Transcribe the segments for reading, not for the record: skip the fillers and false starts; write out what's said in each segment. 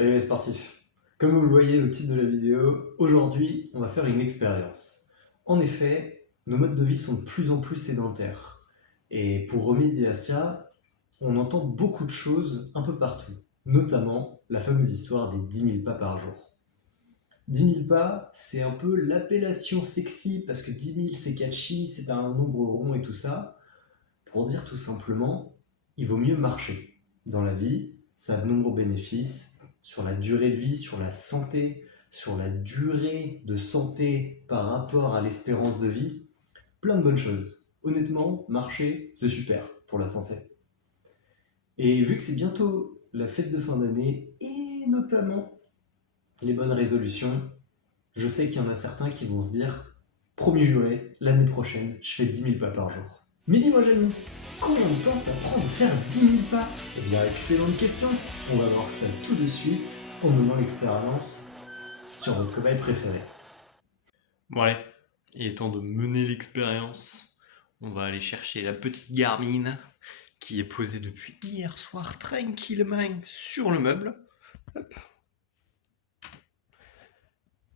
Salut les sportifs. Comme vous le voyez au titre de la vidéo, aujourd'hui on va faire une expérience. En effet, nos modes de vie sont de plus en plus sédentaires. Et pour remédier à ça, on entend beaucoup de choses un peu partout. Notamment la fameuse histoire des 10 000 pas par jour. 10 000 pas, c'est un peu l'appellation sexy parce que 10 000 c'est catchy, c'est un nombre rond et tout ça. Pour dire tout simplement, il vaut mieux marcher. Dans la vie, ça a de nombreux bénéfices sur la durée de vie, sur la santé, sur la durée de santé par rapport à l'espérance de vie. Plein de bonnes choses. Honnêtement, marcher, c'est super pour la santé. Et vu que c'est bientôt la fête de fin d'année, et notamment les bonnes résolutions, je sais qu'il y en a certains qui vont se dire promis juré, l'année prochaine, je fais 10 000 pas par jour. Mais dis-moi, Jamie, combien de temps ça prend de faire 10 000 pas? Eh bien, excellente question. On va voir ça tout de suite en menant l'expérience sur votre cobaye préféré. Bon allez, il est temps de mener l'expérience. On va aller chercher la petite Garmin qui est posée depuis hier soir tranquillement sur le meuble. Hop.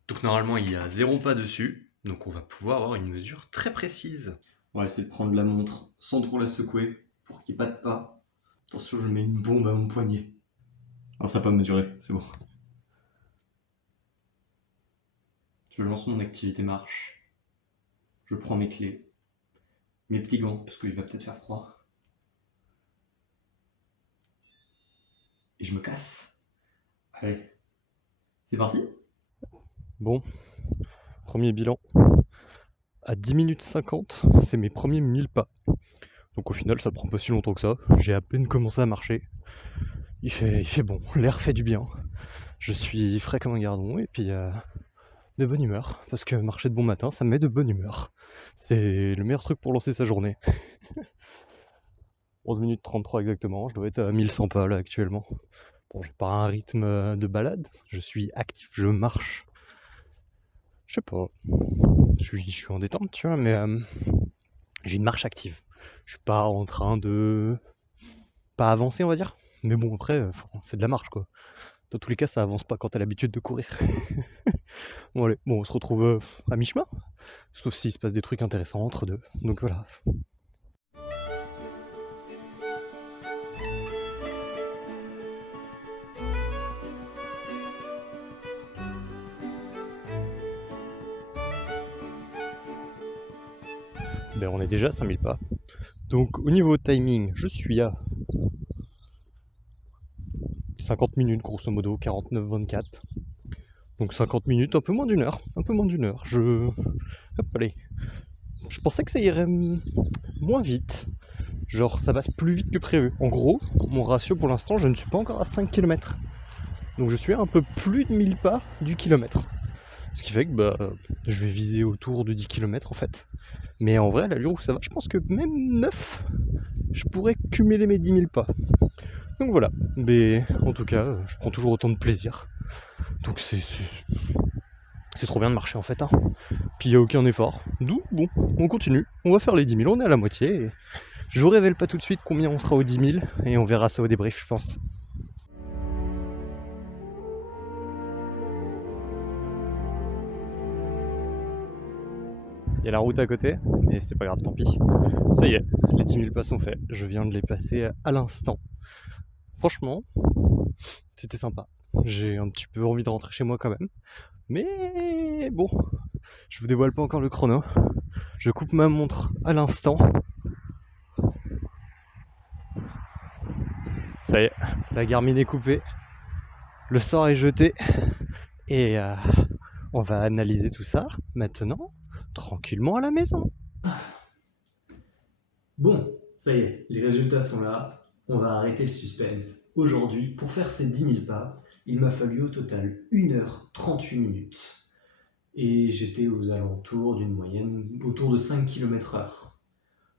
Donc normalement il y a 0 pas dessus, donc on va pouvoir avoir une mesure très précise. On va essayer de prendre la montre sans trop la secouer pour qu'il n'y ait pas de pas. Attention, je mets une bombe à mon poignet. Non, ça n'a pas mesuré, c'est bon. Je lance mon activité marche. Je prends mes clés, mes petits gants, parce qu'il va peut-être faire froid. Et je me casse. Allez, c'est parti. Bon, premier bilan. À 10 minutes 50, c'est mes premiers 1000 pas. Donc au final, ça prend pas si longtemps que ça. J'ai à peine commencé à marcher. Il fait bon, l'air fait du bien. Je suis frais comme un gardon et puis de bonne humeur. Parce que marcher de bon matin, ça me met de bonne humeur. C'est le meilleur truc pour lancer sa journée. 11 minutes 33 exactement, je dois être à 1100 pas là actuellement. Bon, j'ai pas un rythme de balade, je suis actif, je marche. Je sais pas, je suis en détente, tu vois, mais j'ai une marche active. Je suis pas en train de pas avancer, on va dire. Mais bon, après, c'est de la marche, quoi. Dans tous les cas, ça avance pas quand t'as l'habitude de courir. Bon, allez, bon, on se retrouve à mi-chemin. Sauf s'il se passe des trucs intéressants entre deux. Donc voilà. Ben, on est déjà à 5000 pas. Donc au niveau timing, je suis à 50 minutes grosso modo, 49-24. Donc 50 minutes, un peu moins d'une heure. Un peu moins d'une heure. Hop, allez. Je pensais que ça irait moins vite. Genre ça passe plus vite que prévu. En gros, mon ratio pour l'instant, je ne suis pas encore à 5 km. Donc je suis à un peu plus de 1000 pas du kilomètre. Ce qui fait que je vais viser autour de 10 km en fait. Mais en vrai, à l'allure où ça va, je pense que même 9, je pourrais cumuler mes 10 000 pas. Donc voilà, mais en tout cas, je prends toujours autant de plaisir. Donc c'est trop bien de marcher en fait. Hein. Puis il n'y a aucun effort. D'où, bon, on continue. On va faire les 10 000, on est à la moitié. Et je vous révèle pas tout de suite combien on sera aux 10 000. Et on verra ça au débrief, je pense. Il y a la route à côté, mais c'est pas grave, tant pis. Ça y est, les 10 000 pas sont faits. Je viens de les passer à l'instant. Franchement, c'était sympa. J'ai un petit peu envie de rentrer chez moi quand même. Mais bon, je vous dévoile pas encore le chrono. Je coupe ma montre à l'instant. Ça y est, la Garmin est coupée. Le sort est jeté. Et on va analyser tout ça maintenant, tranquillement à la maison. Bon, ça y est, les résultats sont là. On va arrêter le suspense. Aujourd'hui, pour faire ces 10 000 pas, il m'a fallu au total 1h38 minutes. Et j'étais aux alentours d'une moyenne autour de 5 km/h.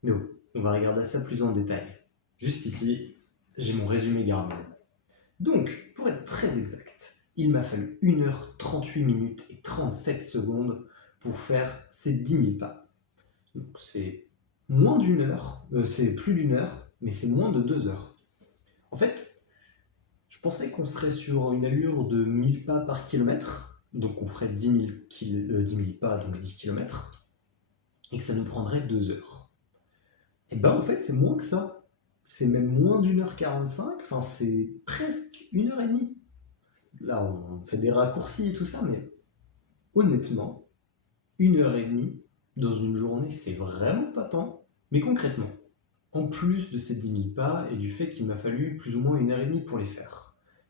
Mais bon, on va regarder ça plus en détail. Juste ici, j'ai mon résumé Garmin. Donc, pour être très exact, il m'a fallu 1h38 minutes et 37 secondes pour faire ces 10 000 pas. Donc c'est moins d'une heure, c'est plus d'une heure, mais c'est moins de 2 heures. En fait, je pensais qu'on serait sur une allure de 1000 pas par kilomètre, donc on ferait 10 000 pas, donc 10 km, et que ça nous prendrait 2 heures. Et ben en fait c'est moins que ça. C'est même moins d'1h45, enfin c'est presque 1h30. Là on fait des raccourcis et tout ça, mais honnêtement, 1h30 dans une journée c'est vraiment pas tant. Mais concrètement, en plus de ces 10 000 pas et du fait qu'il m'a fallu plus ou moins 1h30 pour les faire,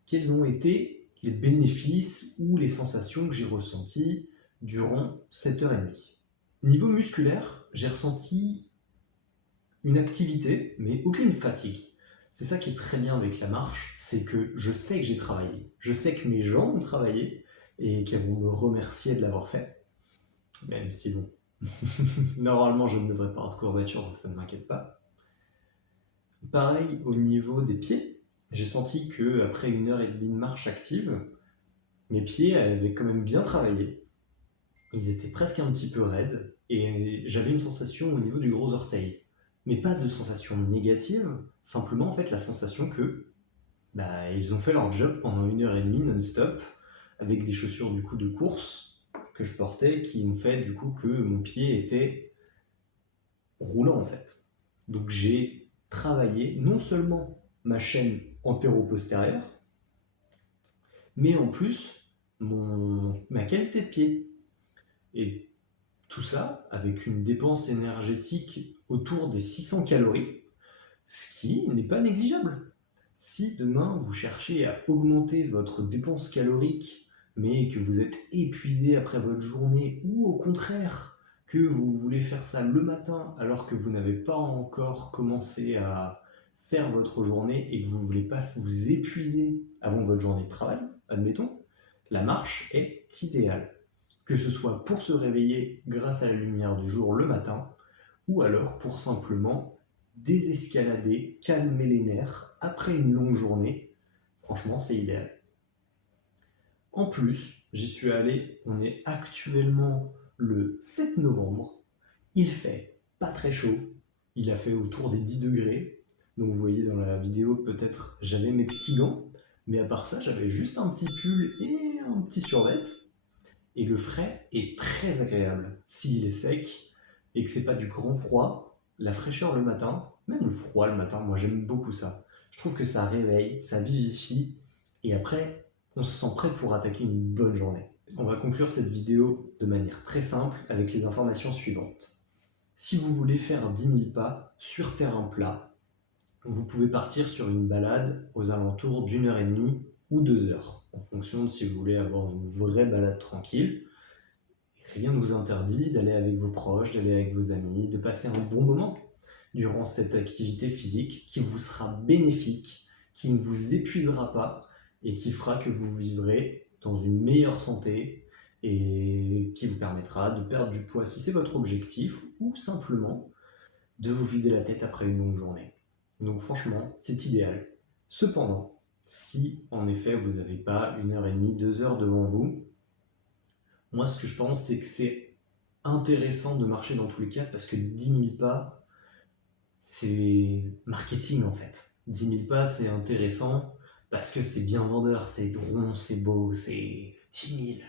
quels ont été les bénéfices ou les sensations que j'ai ressenties durant cette heure et demie? Niveau musculaire, j'ai ressenti une activité, mais aucune fatigue. C'est ça qui est très bien avec la marche, c'est que je sais que j'ai travaillé. Je sais que mes jambes ont travaillé et qu'elles vont me remercier de l'avoir fait. Même si bon, normalement je ne devrais pas avoir de courbature, donc ça ne m'inquiète pas. Pareil au niveau des pieds, j'ai senti que après 1h30 de marche active, mes pieds avaient quand même bien travaillé. Ils étaient presque un petit peu raides et j'avais une sensation au niveau du gros orteil. Mais pas de sensation négative, simplement en fait la sensation que ils ont fait leur job pendant 1h30 non-stop avec des chaussures du coup de course que je portais qui ont fait du coup que mon pied était roulant en fait. Donc j'ai travaillé non seulement ma chaîne antéro-postérieure, mais en plus ma qualité de pied. Et tout ça avec une dépense énergétique autour des 600 calories, ce qui n'est pas négligeable. Si demain vous cherchez à augmenter votre dépense calorique, mais que vous êtes épuisé après votre journée, ou au contraire, que vous voulez faire ça le matin alors que vous n'avez pas encore commencé à faire votre journée et que vous ne voulez pas vous épuiser avant votre journée de travail, admettons, la marche est idéale. Que ce soit pour se réveiller grâce à la lumière du jour le matin, ou alors pour simplement désescalader, calmer les nerfs après une longue journée. Franchement, c'est idéal. En plus, j'y suis allé, on est actuellement le 7 novembre, il fait pas très chaud, il a fait autour des 10 degrés, donc vous voyez dans la vidéo peut-être j'avais mes petits gants, mais à part ça j'avais juste un petit pull et un petit survêt, et le frais est très agréable. S'il est sec et que c'est pas du grand froid, la fraîcheur le matin, même le froid le matin, moi j'aime beaucoup ça. Je trouve que ça réveille, ça vivifie, et après, on se sent prêt pour attaquer une bonne journée. On va conclure cette vidéo de manière très simple avec les informations suivantes. Si vous voulez faire 10 000 pas sur terrain plat, vous pouvez partir sur une balade aux alentours d'1h30 ou 2 heures, en fonction de si vous voulez avoir une vraie balade tranquille. Rien ne vous interdit d'aller avec vos proches, d'aller avec vos amis, de passer un bon moment durant cette activité physique qui vous sera bénéfique, qui ne vous épuisera pas et qui fera que vous vivrez dans une meilleure santé et qui vous permettra de perdre du poids si c'est votre objectif ou simplement de vous vider la tête après une longue journée. Donc franchement, c'est idéal. Cependant, si en effet vous n'avez pas 1h30, 2 heures devant vous, moi ce que je pense c'est que c'est intéressant de marcher dans tous les cas parce que 10 000 pas, c'est marketing en fait. 10 000 pas c'est intéressant parce que c'est bien vendeur, c'est rond, c'est beau, c'est 10 000.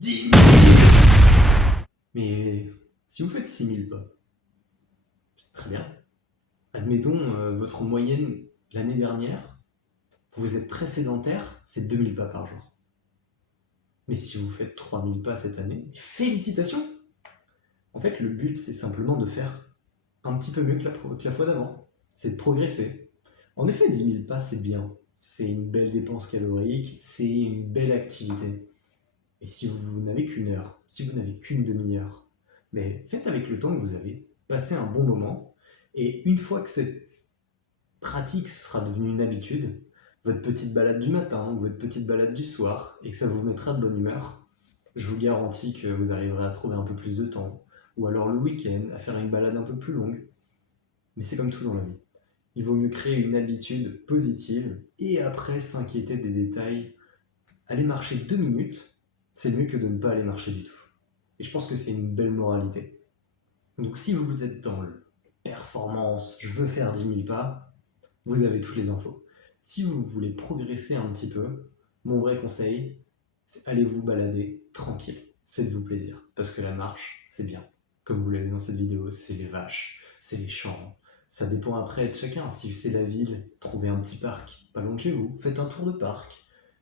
10 000. Mais si vous faites 6 000 pas, c'est très bien. Admettons, votre moyenne l'année dernière, vous êtes très sédentaire, c'est 2000 pas par jour. Mais si vous faites 3000 pas cette année, félicitations! En fait, le but, c'est simplement de faire un petit peu mieux que la fois d'avant. C'est de progresser. En effet, 10 000 pas, c'est bien. C'est une belle dépense calorique, c'est une belle activité. Et si vous n'avez qu'une heure, si vous n'avez qu'une demi-heure, mais faites avec le temps que vous avez, passez un bon moment, et une fois que cette pratique sera devenue une habitude, votre petite balade du matin ou votre petite balade du soir, et que ça vous mettra de bonne humeur, je vous garantis que vous arriverez à trouver un peu plus de temps, ou alors le week-end, à faire une balade un peu plus longue. Mais c'est comme tout dans la vie. Il vaut mieux créer une habitude positive, et après s'inquiéter des détails. Aller marcher 2 minutes, c'est mieux que de ne pas aller marcher du tout. Et je pense que c'est une belle moralité. Donc si vous êtes dans le performance, je veux faire 10 000 pas, vous avez toutes les infos. Si vous voulez progresser un petit peu, mon vrai conseil, c'est allez vous balader tranquille. Faites-vous plaisir, parce que la marche, c'est bien. Comme vous l'avez vu dans cette vidéo, c'est les vaches, c'est les champs. Ça dépend après de chacun. Si c'est la ville, trouvez un petit parc pas loin de chez vous, faites un tour de parc.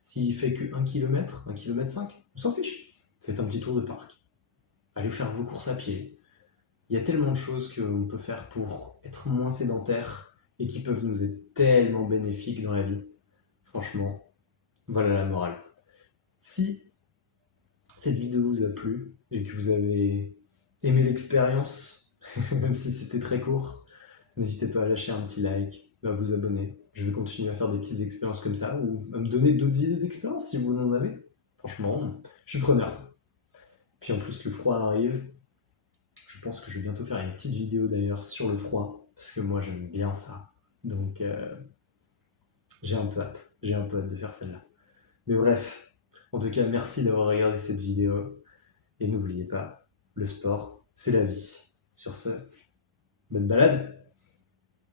S'il fait que 1 km, 1 km 5, on s'en fiche. Faites un petit tour de parc. Allez faire vos courses à pied. Il y a tellement de choses qu'on peut faire pour être moins sédentaire et qui peuvent nous être tellement bénéfiques dans la vie. Franchement, voilà la morale. Si cette vidéo vous a plu et que vous avez aimé l'expérience, même si c'était très court, n'hésitez pas à lâcher un petit like, à vous abonner. Je vais continuer à faire des petites expériences comme ça ou à me donner d'autres idées d'expérience si vous en avez. Franchement, je suis preneur. Puis en plus, le froid arrive. Je pense que je vais bientôt faire une petite vidéo d'ailleurs sur le froid, parce que moi j'aime bien ça. Donc j'ai un peu hâte. J'ai un peu hâte de faire celle-là. Mais bref, en tout cas, merci d'avoir regardé cette vidéo. Et n'oubliez pas, le sport, c'est la vie. Sur ce, bonne balade!